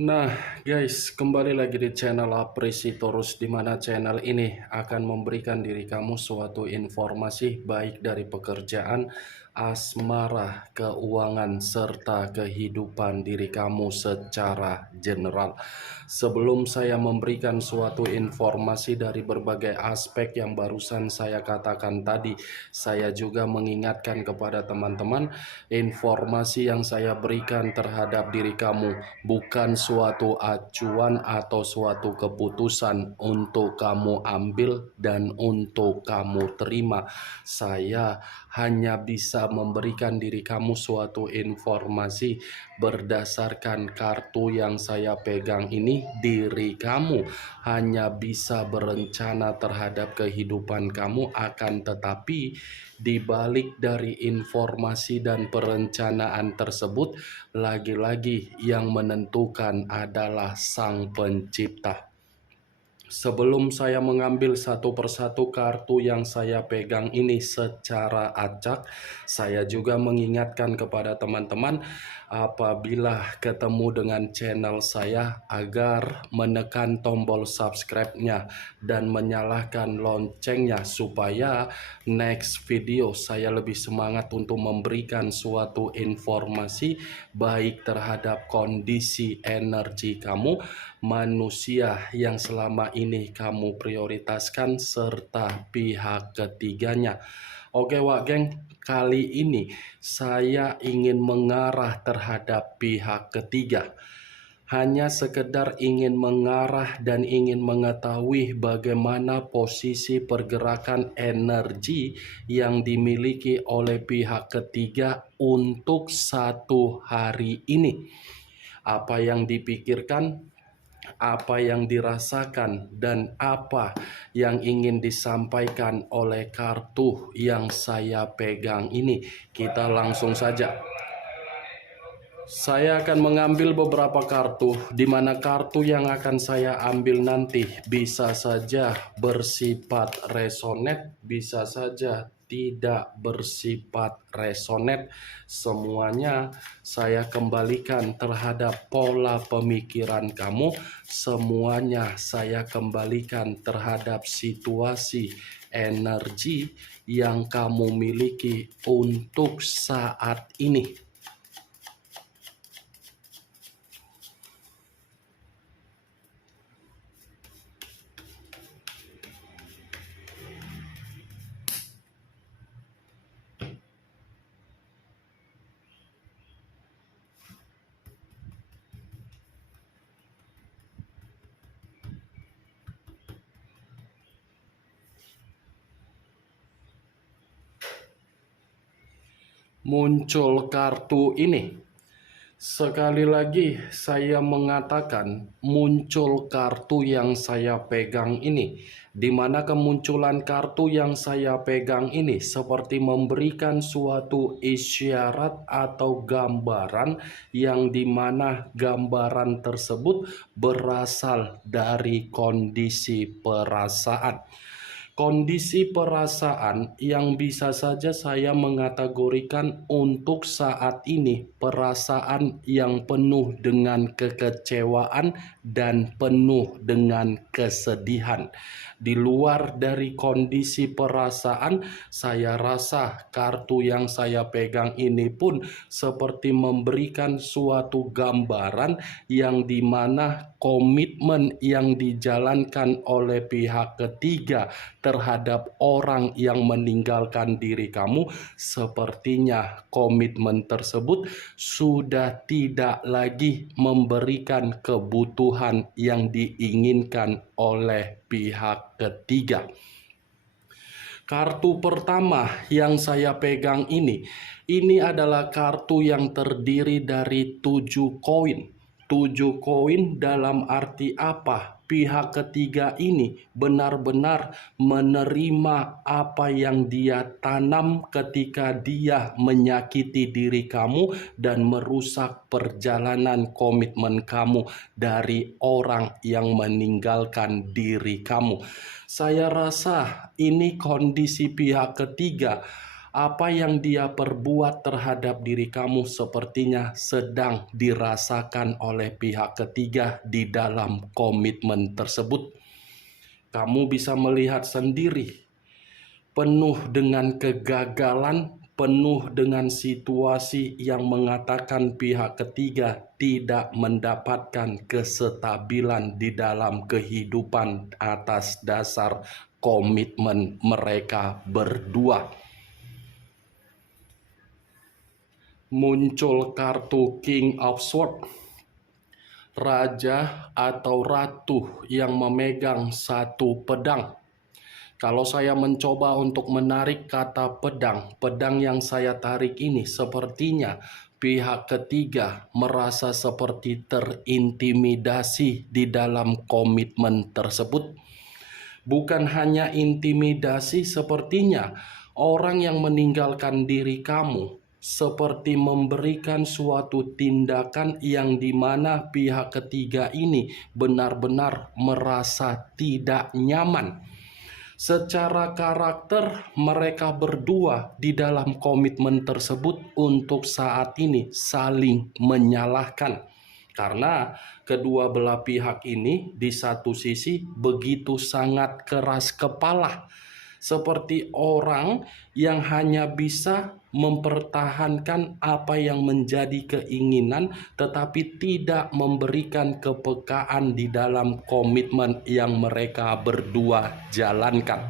Nah, guys, kembali lagi di channel Apresitorus, di mana channel ini akan memberikan diri kamu suatu informasi baik dari pekerjaan, asmara, keuangan, serta kehidupan diri kamu secara general. Sebelum saya memberikan suatu informasi dari berbagai aspek yang barusan saya katakan tadi, saya juga mengingatkan kepada teman-teman, informasi yang saya berikan terhadap diri kamu bukan suatu acuan atau suatu keputusan untuk kamu ambil dan untuk kamu terima. Saya hanya bisa memberikan diri kamu suatu informasi berdasarkan kartu yang saya pegang ini. Diri kamu hanya bisa berencana terhadap kehidupan kamu, akan tetapi di balik dari informasi dan perencanaan tersebut, lagi-lagi yang menentukan adalah Sang Pencipta. Sebelum saya mengambil satu persatu kartu yang saya pegang ini secara acak, saya juga mengingatkan kepada teman-teman apabila ketemu dengan channel saya agar menekan tombol subscribe-nya dan menyalakan loncengnya supaya next video saya lebih semangat untuk memberikan suatu informasi baik terhadap kondisi energi kamu, manusia yang selama ini kamu prioritaskan, serta pihak ketiganya. Oke Wak Geng, kali ini saya ingin mengarah terhadap pihak ketiga. Hanya sekedar ingin mengarah dan ingin mengetahui bagaimana posisi pergerakan energi yang dimiliki oleh pihak ketiga untuk satu hari ini. Apa yang dipikirkan, apa yang dirasakan, dan apa yang ingin disampaikan oleh kartu yang saya pegang ini. Kita langsung saja. Saya akan mengambil beberapa kartu, di mana kartu yang akan saya ambil nanti bisa saja bersifat resonate, bisa saja tidak bersifat resonate. Semuanya saya kembalikan terhadap pola pemikiran kamu, semuanya saya kembalikan terhadap situasi energi yang kamu miliki untuk saat ini. Muncul kartu ini. Sekali lagi saya mengatakan muncul kartu yang saya pegang ini, di mana kemunculan kartu yang saya pegang ini seperti memberikan suatu isyarat atau gambaran yang dimana gambaran tersebut berasal dari kondisi perasaan. Kondisi perasaan yang bisa saja saya mengategorikan untuk saat ini perasaan yang penuh dengan kekecewaan dan penuh dengan kesedihan. Di luar dari kondisi perasaan, saya rasa kartu yang saya pegang ini pun seperti memberikan suatu gambaran yang dimana komitmen yang dijalankan oleh pihak ketiga terhadap orang yang meninggalkan diri kamu, sepertinya komitmen tersebut sudah tidak lagi memberikan kebutuhan yang diinginkan oleh pihak ketiga. Kartu pertama yang saya pegang ini adalah kartu yang terdiri dari 7 koin. 7 koin dalam arti apa? Pihak ketiga ini benar-benar menerima apa yang dia tanam ketika dia menyakiti diri kamu dan merusak perjalanan komitmen kamu dari orang yang meninggalkan diri kamu. Saya rasa ini kondisi pihak ketiga Apa yang dia perbuat terhadap diri kamu sepertinya sedang dirasakan oleh pihak ketiga di dalam komitmen tersebut. Kamu bisa melihat sendiri, penuh dengan kegagalan, penuh dengan situasi yang mengatakan pihak ketiga tidak mendapatkan kestabilan di dalam kehidupan atas dasar komitmen mereka berdua. Muncul kartu King of Swords, raja atau ratu yang memegang satu pedang. Kalau saya mencoba untuk menarik kata pedang, pedang yang saya tarik ini sepertinya pihak ketiga merasa seperti terintimidasi di dalam komitmen tersebut. Bukan hanya intimidasi, sepertinya orang yang meninggalkan diri kamu seperti memberikan suatu tindakan yang dimana pihak ketiga ini benar-benar merasa tidak nyaman. Secara karakter mereka berdua di dalam komitmen tersebut untuk saat ini saling menyalahkan. Karena kedua belah pihak ini di satu sisi begitu sangat keras kepala, seperti orang yang hanya bisa mempertahankan apa yang menjadi keinginan tetapi tidak memberikan kepekaan di dalam komitmen yang mereka berdua jalankan.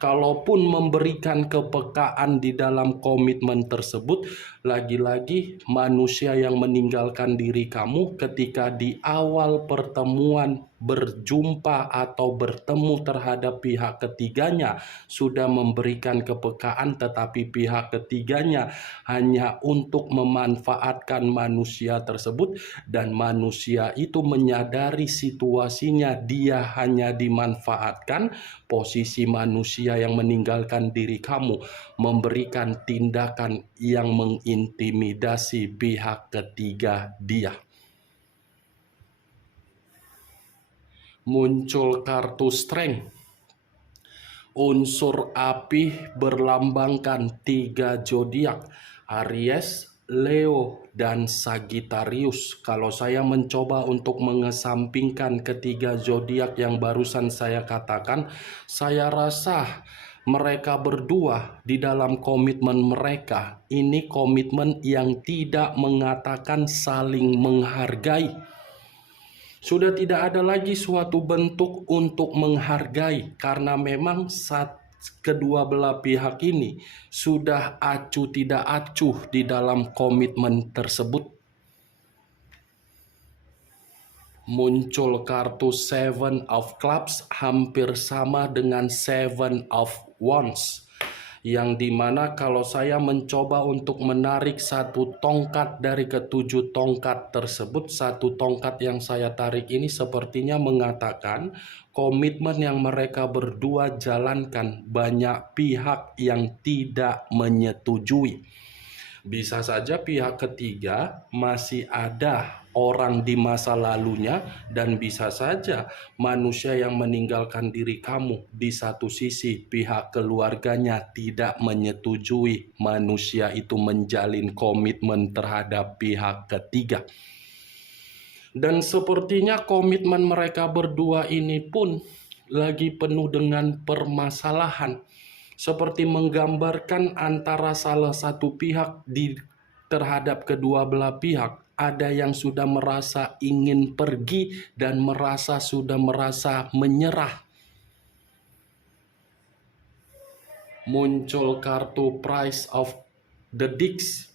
Kalaupun memberikan kepekaan di dalam komitmen tersebut, lagi-lagi manusia yang meninggalkan diri kamu ketika di awal pertemuan berjumpa atau bertemu terhadap pihak ketiganya sudah memberikan kepekaan, tetapi pihak ketiganya hanya untuk memanfaatkan manusia tersebut, dan manusia itu menyadari situasinya dia hanya dimanfaatkan. Posisi manusia yang meninggalkan diri kamu memberikan tindakan yang mengintimidasi pihak ketiga dia. Muncul kartu Strength, unsur api berlambangkan 3 zodiak, Aries, Leo, dan Sagittarius. Kalau saya mencoba untuk mengesampingkan ketiga zodiak yang barusan saya katakan, saya rasa mereka berdua di dalam komitmen mereka ini komitmen yang tidak mengatakan saling menghargai. Sudah tidak ada lagi suatu bentuk untuk menghargai, karena memang kedua belah pihak ini sudah acuh tidak acuh di dalam komitmen tersebut. Muncul kartu Seven of Clubs, hampir sama dengan Seven of Wands, yang dimana kalau saya mencoba untuk menarik satu tongkat dari ketujuh tongkat tersebut, satu tongkat yang saya tarik ini sepertinya mengatakan komitmen yang mereka berdua jalankan banyak pihak yang tidak menyetujui. Bisa saja pihak ketiga masih ada orang di masa lalunya, dan bisa saja manusia yang meninggalkan diri kamu di satu sisi pihak keluarganya tidak menyetujui manusia itu menjalin komitmen terhadap pihak ketiga. Dan sepertinya komitmen mereka berdua ini pun lagi penuh dengan permasalahan, seperti menggambarkan antara salah satu pihak terhadap kedua belah pihak. Ada yang sudah merasa ingin pergi dan sudah merasa menyerah. Muncul kartu Price of the Dicks.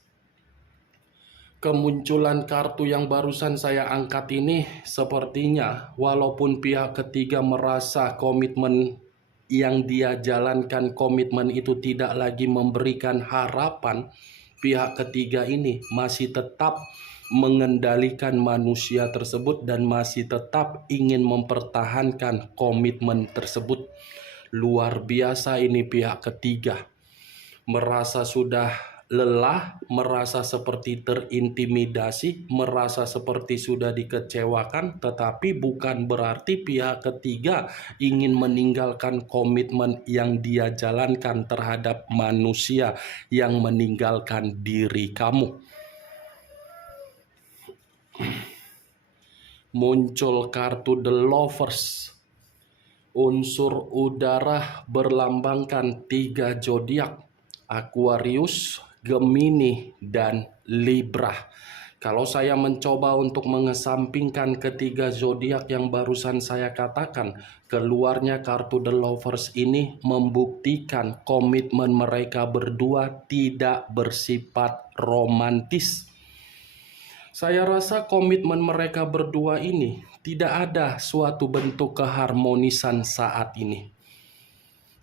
Kemunculan kartu yang barusan saya angkat ini sepertinya walaupun pihak ketiga merasa komitmen yang dia jalankan, komitmen itu tidak lagi memberikan harapan, pihak ketiga ini masih tetap mengendalikan manusia tersebut dan masih tetap ingin mempertahankan komitmen tersebut. Luar biasa ini pihak ketiga, merasa sudah lelah, merasa seperti terintimidasi, merasa seperti sudah dikecewakan, tetapi bukan berarti pihak ketiga ingin meninggalkan komitmen yang dia jalankan terhadap manusia yang meninggalkan diri kamu. Muncul kartu The Lovers. Unsur udara berlambangkan 3 zodiak: Aquarius, Gemini, dan Libra. Kalau saya mencoba untuk mengesampingkan ketiga zodiak yang barusan saya katakan, keluarnya kartu The Lovers ini membuktikan komitmen mereka berdua tidak bersifat romantis. Saya rasa komitmen mereka berdua ini tidak ada suatu bentuk keharmonisan saat ini.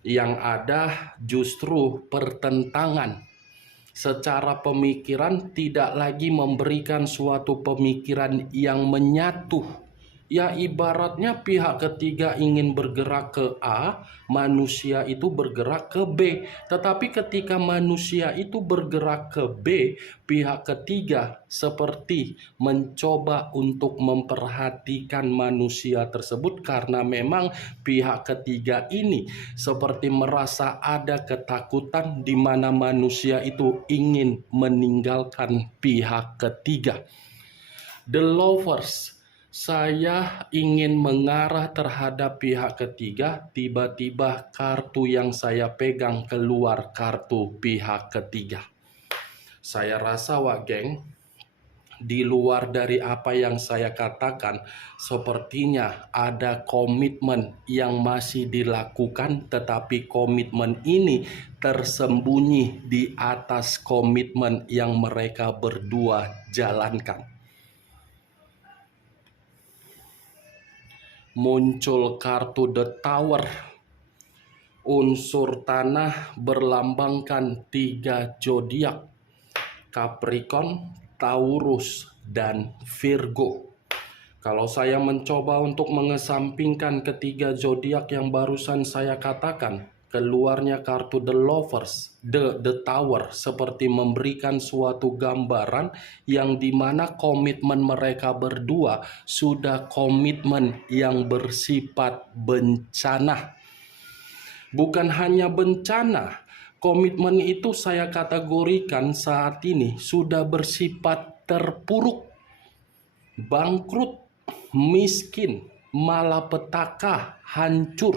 Yang ada justru pertentangan. Secara pemikiran tidak lagi memberikan suatu pemikiran yang menyatu. Ya ibaratnya pihak ketiga ingin bergerak ke A, manusia itu bergerak ke B. Tetapi ketika manusia itu bergerak ke B, pihak ketiga seperti mencoba untuk memperhatikan manusia tersebut karena memang pihak ketiga ini seperti merasa ada ketakutan di mana manusia itu ingin meninggalkan pihak ketiga. The Lovers, saya ingin mengarah terhadap pihak ketiga, tiba-tiba kartu yang saya pegang keluar kartu pihak ketiga. Saya rasa geng, di luar dari apa yang saya katakan, sepertinya ada komitmen yang masih dilakukan, tetapi komitmen ini tersembunyi di atas komitmen yang mereka berdua jalankan. Muncul kartu The Tower. Unsur tanah berlambangkan 3 zodiak: Capricorn, Taurus, dan Virgo. Kalau saya mencoba untuk mengesampingkan ketiga zodiak yang barusan saya katakan, keluarnya kartu The Lovers, The Tower, seperti memberikan suatu gambaran yang dimana komitmen mereka berdua sudah komitmen yang bersifat bencana. Bukan hanya bencana, komitmen itu saya kategorikan saat ini sudah bersifat terpuruk, bangkrut, miskin, malapetaka, hancur.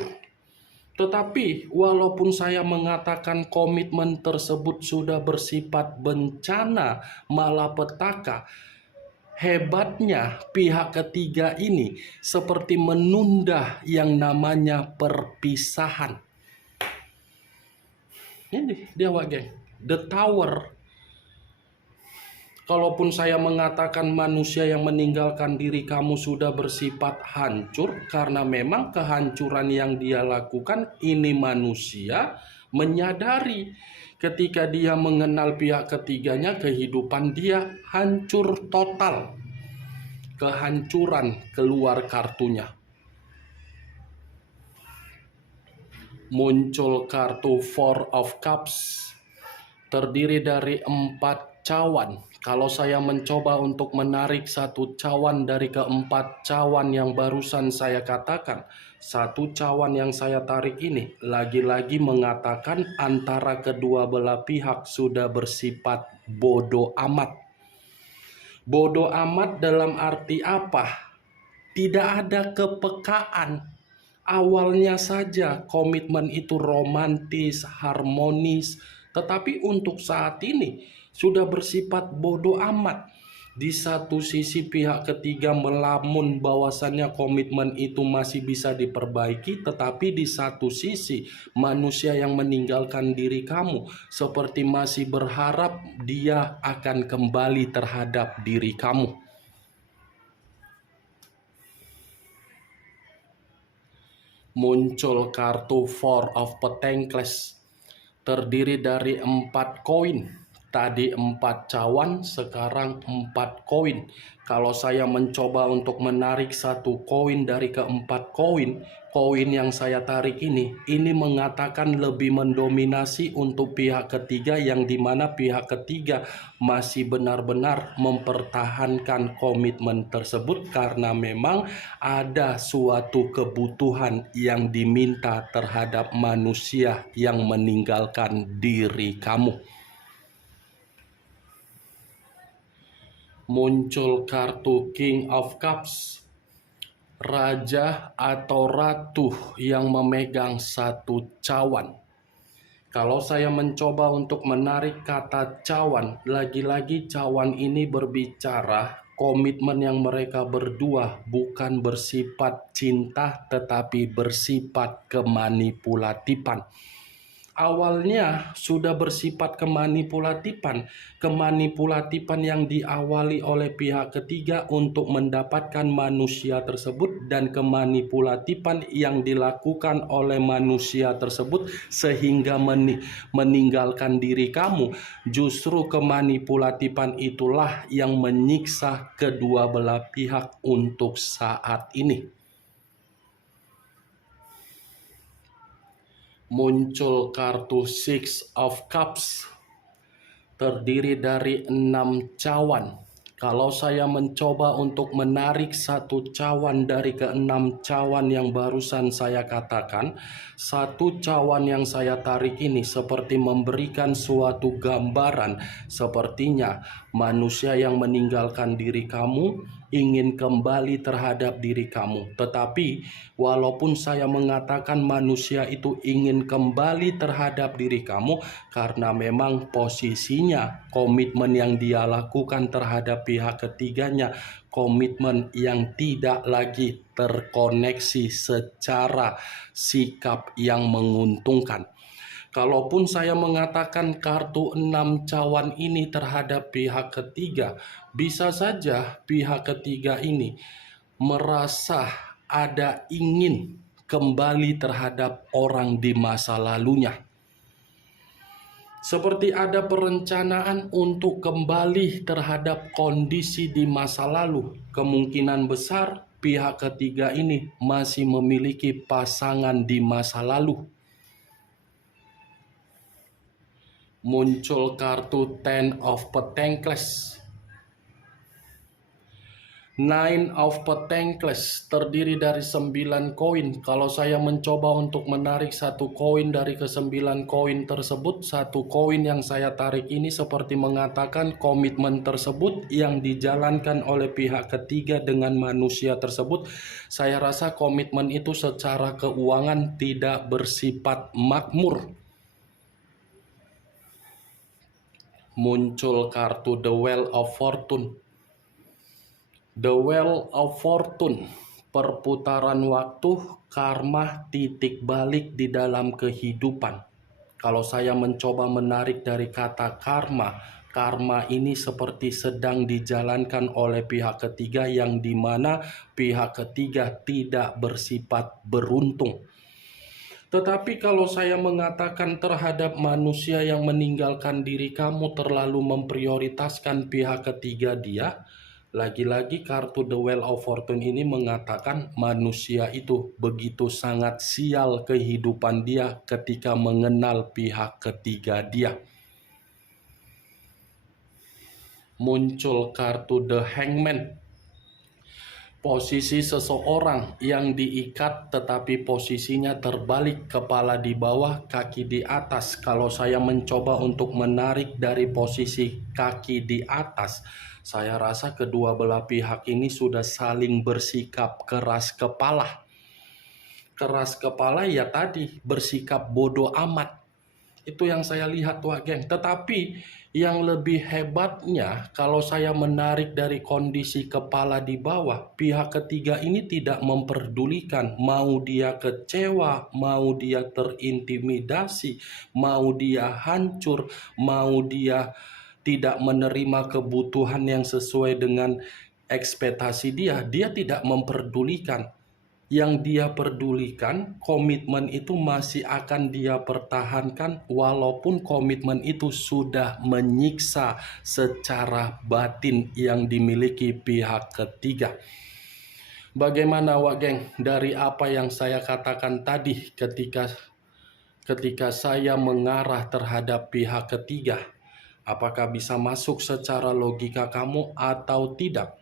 Tetapi walaupun saya mengatakan komitmen tersebut sudah bersifat bencana, malapetaka, hebatnya pihak ketiga ini seperti menunda yang namanya perpisahan. Ini dia geng, The Tower. Kalaupun saya mengatakan manusia yang meninggalkan diri kamu sudah bersifat hancur, karena memang kehancuran yang dia lakukan ini manusia menyadari ketika dia mengenal pihak ketiganya, kehidupan dia hancur total. Kehancuran keluar kartunya. Muncul kartu Four of Cups, terdiri dari 4 cawan. Kalau saya mencoba untuk menarik satu cawan dari keempat cawan yang barusan saya katakan, satu cawan yang saya tarik ini lagi-lagi mengatakan antara kedua belah pihak sudah bersifat bodoh amat. Bodoh amat dalam arti apa? Tidak ada kepekaan. Awalnya saja komitmen itu romantis, harmonis, tetapi untuk saat ini sudah bersifat bodoh amat. Di satu sisi pihak ketiga melamun bahwasannya komitmen itu masih bisa diperbaiki, tetapi di satu sisi manusia yang meninggalkan diri kamu seperti masih berharap dia akan kembali terhadap diri kamu. Muncul kartu Four of Pentacles, terdiri dari 4 koin. Tadi 4 cawan, sekarang 4 koin. Kalau saya mencoba untuk menarik 1 koin dari keempat koin, koin yang saya tarik ini mengatakan lebih mendominasi untuk pihak ketiga, yang dimana pihak ketiga masih benar-benar mempertahankan komitmen tersebut karena memang ada suatu kebutuhan yang diminta terhadap manusia yang meninggalkan diri kamu. Muncul kartu King of Cups, raja atau ratu yang memegang 1 cawan. Kalau saya mencoba untuk menarik kata cawan, lagi-lagi cawan ini berbicara komitmen yang mereka berdua bukan bersifat cinta tetapi bersifat kemanipulatifan. Awalnya sudah bersifat kemanipulatifan yang diawali oleh pihak ketiga untuk mendapatkan manusia tersebut, dan kemanipulatifan yang dilakukan oleh manusia tersebut sehingga meninggalkan diri kamu. Justru kemanipulatifan itulah yang menyiksa kedua belah pihak untuk saat ini. Muncul kartu Six of Cups, terdiri dari 6 cawan. Kalau saya mencoba untuk menarik 1 cawan dari ke-6 cawan yang barusan saya katakan, 1 cawan yang saya tarik ini seperti memberikan suatu gambaran, sepertinya manusia yang meninggalkan diri kamu ingin kembali terhadap diri kamu. Tetapi walaupun saya mengatakan manusia itu ingin kembali terhadap diri kamu, karena memang posisinya komitmen yang dia lakukan terhadap pihak ketiganya, komitmen yang tidak lagi terkoneksi secara sikap yang menguntungkan. Kalaupun saya mengatakan kartu 6 cawan ini terhadap pihak ketiga, bisa saja pihak ketiga ini merasa ada ingin kembali terhadap orang di masa lalunya. Seperti ada perencanaan untuk kembali terhadap kondisi di masa lalu. Kemungkinan besar pihak ketiga ini masih memiliki pasangan di masa lalu. Muncul kartu Ten of Pentacles. Nine of Pentacles terdiri dari 9 koin. Kalau saya mencoba untuk menarik 1 koin dari ke-9 koin tersebut, 1 koin yang saya tarik ini seperti mengatakan komitmen tersebut yang dijalankan oleh pihak ketiga dengan manusia tersebut. Saya rasa komitmen itu secara keuangan tidak bersifat makmur. Muncul kartu The Wheel of Fortune. The Wheel of Fortune, perputaran waktu, karma, titik balik di dalam kehidupan. Kalau saya mencoba menarik dari kata karma, karma ini seperti sedang dijalankan oleh pihak ketiga, yang dimana pihak ketiga tidak bersifat beruntung. Tetapi kalau saya mengatakan terhadap manusia yang meninggalkan diri kamu terlalu memprioritaskan pihak ketiga dia, lagi-lagi kartu The Wheel of Fortune ini mengatakan manusia itu begitu sangat sial kehidupan dia ketika mengenal pihak ketiga dia. Muncul kartu The Hangman. Posisi seseorang yang diikat tetapi posisinya terbalik, kepala di bawah, kaki di atas. Kalau saya mencoba untuk menarik dari posisi kaki di atas, saya rasa kedua belah pihak ini sudah saling bersikap keras kepala. Keras kepala ya tadi, bersikap bodoh amat. Itu yang saya lihat, Wak Geng. Tetapi yang lebih hebatnya, kalau saya menarik dari kondisi kepala di bawah, pihak ketiga ini tidak memperdulikan mau dia kecewa, mau dia terintimidasi, mau dia hancur, mau dia tidak menerima kebutuhan yang sesuai dengan ekspektasi dia tidak memperdulikan. Yang dia pedulikan, komitmen itu masih akan dia pertahankan walaupun komitmen itu sudah menyiksa secara batin yang dimiliki pihak ketiga. Bagaimana Wak Geng dari apa yang saya katakan tadi ketika saya mengarah terhadap pihak ketiga? Apakah bisa masuk secara logika kamu atau tidak?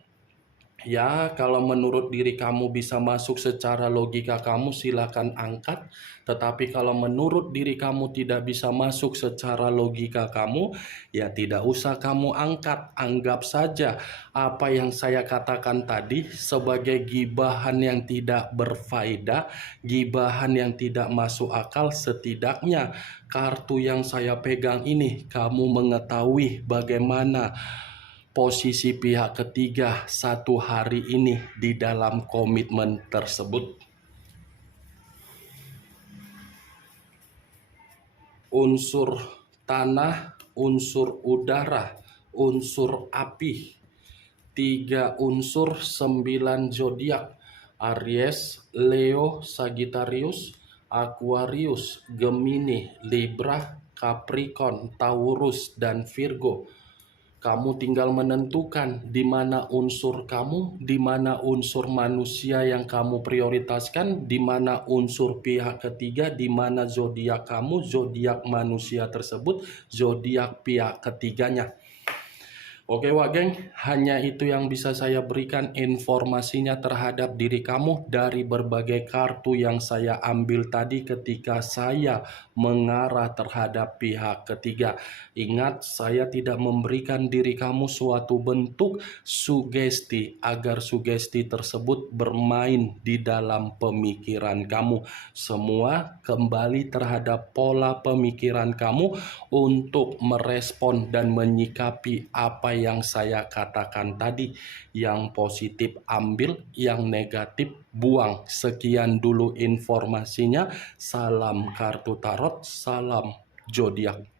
Ya, kalau menurut diri kamu bisa masuk secara logika kamu, silakan angkat. Tetapi kalau menurut diri kamu tidak bisa masuk secara logika kamu, ya tidak usah kamu angkat. Anggap saja apa yang saya katakan tadi sebagai gibahan yang tidak berfaedah, gibahan yang tidak masuk akal. Setidaknya kartu yang saya pegang ini, kamu mengetahui bagaimana posisi pihak ketiga satu hari ini di dalam komitmen tersebut. Unsur tanah, unsur udara, unsur api, 3 unsur 9 zodiak: Aries, Leo, Sagittarius, Aquarius, Gemini, Libra, Capricorn, Taurus, dan Virgo. Kamu tinggal menentukan di mana unsur kamu, di mana unsur manusia yang kamu prioritaskan, di mana unsur pihak ketiga, di mana zodiak kamu, zodiak manusia tersebut, zodiak pihak ketiganya. Oke Wak Geng, hanya itu yang bisa saya berikan informasinya terhadap diri kamu dari berbagai kartu yang saya ambil tadi ketika saya mengarah terhadap pihak ketiga. Ingat, saya tidak memberikan diri kamu suatu bentuk sugesti agar sugesti tersebut bermain di dalam pemikiran kamu. Semua kembali terhadap pola pemikiran kamu untuk merespon dan menyikapi apa yang saya katakan tadi. Yang positif ambil, yang negatif buang. Sekian dulu informasinya. Salam kartu tarot, salam zodiak.